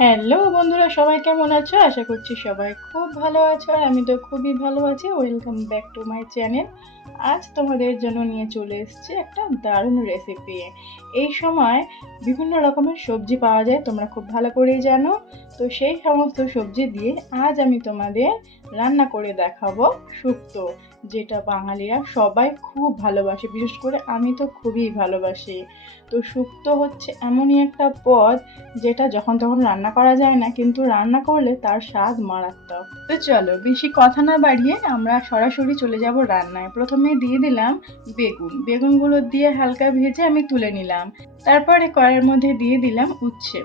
Hello বন্ধুরা, সবাই কেমন আছো? আশা করছি সবাই খুব ভালো আছো আর আমি তো খুবই ভালো আছি। Welcome back to my channel. আজ তোমাদের জন্য নিয়ে চলে এসেছি একটা দারুণ রেসিপি। এই সময় বিভিন্ন রকমের সবজি পাওয়া যায়, তোমরা খুব ভালো করেই জানো। তো সেই সমস্ত সবজি দিয়ে আজ আমি তোমাদের রান্না করে দেখাবো শুক্তো, যেটা বাঙালিরা সবাই খুব ভালোবাসে, বিশেষ করে আমি তো খুবই ভালোবাসি। তো শুক্তো হচ্ছে এমনই একটা পদ যেটা যখন তখন রান্না করা যায় না, কিন্তু রান্না করলে তার স্বাদ মারাত্মক। তো চলো বেশি কথা না বাড়িয়ে আমরা সরাসরি চলে যাব রান্নায়। প্রথমে দিয়ে দিলাম বেগুনগুলো দিয়ে হালকা ভেজে আমি তুলে নিলাম। তারপরে কড়াইয়ের মধ্যে দিয়ে দিলাম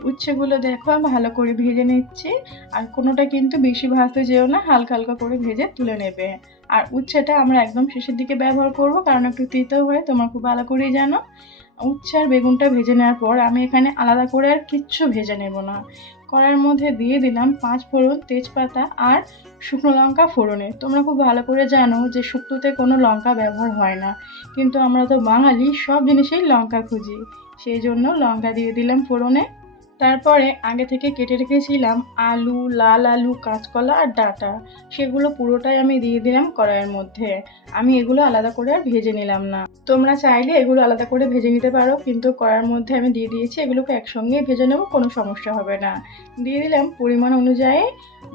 উচ্ছেগুলো দেখো ভালো করে ভেজে নিচ্ছি। আর কোনোটা কিন্তু বেশি ভাজতে যেও না, হালকা হালকা করে ভেজে তুলে নেবে। আর উচ্ছেটা আমরা একদম শেষের দিকে ব্যবহার করব, কারণ একটু তিতো হয়, তোমরা খুব ভালো করেই জানো। উচ্ছে আর বেগুনটা ভেজে নেওয়ার পর আমি এখানে আলাদা করে আর কিচ্ছু ভেজে নেব না। কড়াইয়ের মধ্যে দিয়ে দিলাম 5 ফোড়ন, তেজপাতা আর শুকনো লঙ্কা ফোড়নে। তোমরা খুব ভালো করে জানো যে শুক্তোতে কোনো লঙ্কা ব্যবহার হয় না, কিন্তু আমরা তো বাঙালি, সব জিনিসেই লঙ্কা খুঁজি, সেই জন্য লঙ্কা দিয়ে দিলাম ফোড়নে। তারপরে আগে থেকে কেটে রেখেছিলাম আলু, লাল আলু, কাঁচকলা আর ডাঁটা, সেগুলো পুরোটাই আমি দিয়ে দিলাম কড়াইয়ের মধ্যে। আমি এগুলো আলাদা করে আর ভেজে নিলাম না। তোমরা চাইলে এগুলো আলাদা করে ভেজে নিতে পারো, কিন্তু কড়াইয়ের মধ্যে আমি দিয়ে দিয়েছি, এগুলোকে একসঙ্গেই ভেজে নেবো, কোনো সমস্যা হবে না। দিয়ে দিলাম পরিমাণ অনুযায়ী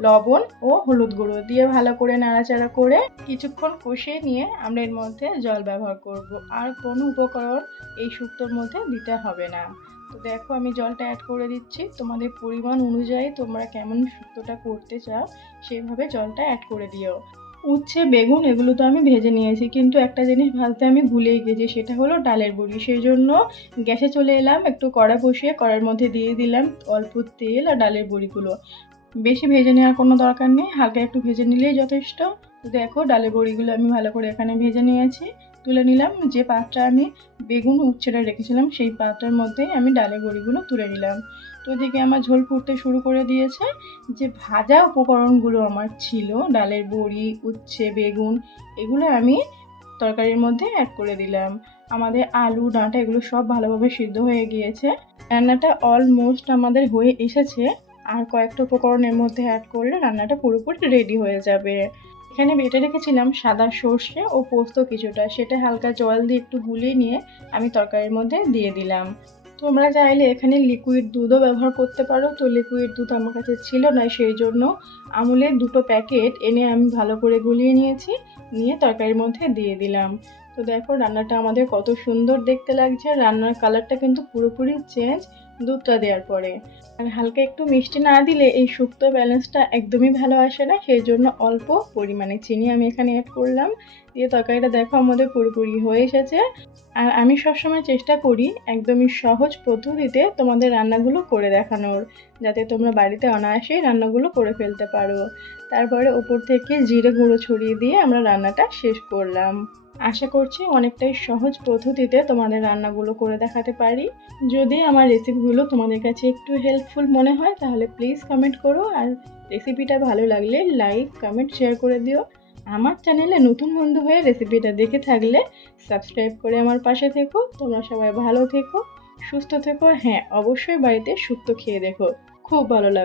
লবণ ও হলুদ গুঁড়ো, দিয়ে ভালো করে নাড়াচাড়া করে কিছুক্ষণ কষিয়ে নিয়ে আমরা এর মধ্যে জল ব্যবহার করব। আর কোনো উপকরণ এই শুক্তোর মধ্যে দিতে হবে না। তো দেখো আমি জলটা অ্যাড করে দিচ্ছি, তোমাদের পরিমাণ অনুযায়ী তোমরা কেমন শুক্তোটা করতে চাও সেইভাবে জলটা অ্যাড করে দিও। উচ্ছে, বেগুন এগুলো তো আমি ভেজে নিয়েছি, কিন্তু একটা জিনিস ভাজতে আমি ভুলেই গেছি, সেটা হলো ডালের বড়ি। সেই জন্য গ্যাসে চলে এলাম, একটু কড়া বসিয়ে কড়ার মধ্যে দিয়ে দিলাম অল্প তেল আর ডালের বড়িগুলো। বেশি ভেজে নেওয়ার কোনো দরকার নেই, হালকা একটু ভেজে নিলেই যথেষ্ট। তো দেখো ডালের বড়িগুলো আমি ভালো করে এখানে ভেজে নিয়েছি, তুলে নিলাম। যে পাত্রে আমি বেগুন উচ্ছেটা রেখেছিলাম সেই পাত্রের মধ্যেই আমি ডালের বড়িগুলো তুলে নিলাম। তো এদিকে আমার ঝোল ফুটতে শুরু করে দিয়েছে। যে ভাজা উপকরণগুলো আমার ছিল, ডালের বড়ি, উচ্ছে, বেগুন, এগুলো আমি তরকারির মধ্যে অ্যাড করে দিলাম। আমাদের আলু, ডাঁটা এগুলো সব ভালোভাবে সিদ্ধ হয়ে গিয়েছে। রান্নাটা অলমোস্ট আমাদের হয়ে এসেছে। আর কয়েকটা উপকরণের মধ্যে অ্যাড করলে রান্নাটা পুরোপুরি রেডি হয়ে যাবে। এখানে বেটে রেখেছিলাম সাদা সর্ষে ও পোস্ত কিছুটা, সেটা হালকা জল দিয়ে একটু গুলিয়ে নিয়ে আমি তরকারির মধ্যে দিয়ে দিলাম। তোমরা চাইলে এখানে লিকুইড দুধও ব্যবহার করতে পারো, তো লিকুইড দুধ আমার কাছে ছিল না, সেই জন্য আমুলের 2টো প্যাকেট এনে আমি ভালো করে গুলিয়ে নিয়েছি, নিয়ে তরকারির মধ্যে দিয়ে দিলাম। তো দেখো রান্নাটা আমাদের কত সুন্দর দেখতে লাগছে, রান্নার কালারটা কিন্তু পুরোপুরি চেঞ্জ দুধটা দেওয়ার পরে। আর হালকা একটু মিষ্টি না দিলে এই শুক্তো ব্যালেন্সটা একদমই ভালো আসে না, সেই জন্য অল্প পরিমাণে চিনি আমি এখানে অ্যাড করলাম। দিয়ে তরকারিটা দেখো আমাদের পুরোপুরি হয়ে এসেছে। আর আমি সবসময় চেষ্টা করি একদমই সহজ পদ্ধতিতে তোমাদের রান্নাগুলো করে দেখানোর, যাতে তোমরা বাড়িতে অনায়াসেই রান্নাগুলো করে ফেলতে পারো। তারপরে ওপর থেকে জিরে গুঁড়ো ছড়িয়ে দিয়ে আমরা রান্নাটা শেষ করলাম। আশা করছি অনেকটাই সহজ পদ্ধতিতে তোমাদের রান্নাগুলো করে দেখাতে পারি। যদি আমার রেসিপিগুলো তোমাদের কাছে একটু হেল্পফুল মনে হয় তাহলে প্লিজ কমেন্ট করো, আর রেসিপিটা ভালো লাগলে লাইক, কমেন্ট, শেয়ার করে দিও। আমার চ্যানেলে নতুন বন্ধু হয়ে রেসিপিটা দেখে থাকলে সাবস্ক্রাইব করে আমার পাশে থেকো। তোমরা সবাই ভালো থেকো, সুস্থ থেকো। হ্যাঁ, অবশ্যই বাড়িতে শুক্তো খেয়ে দেখো, খুব ভালো লাগবে।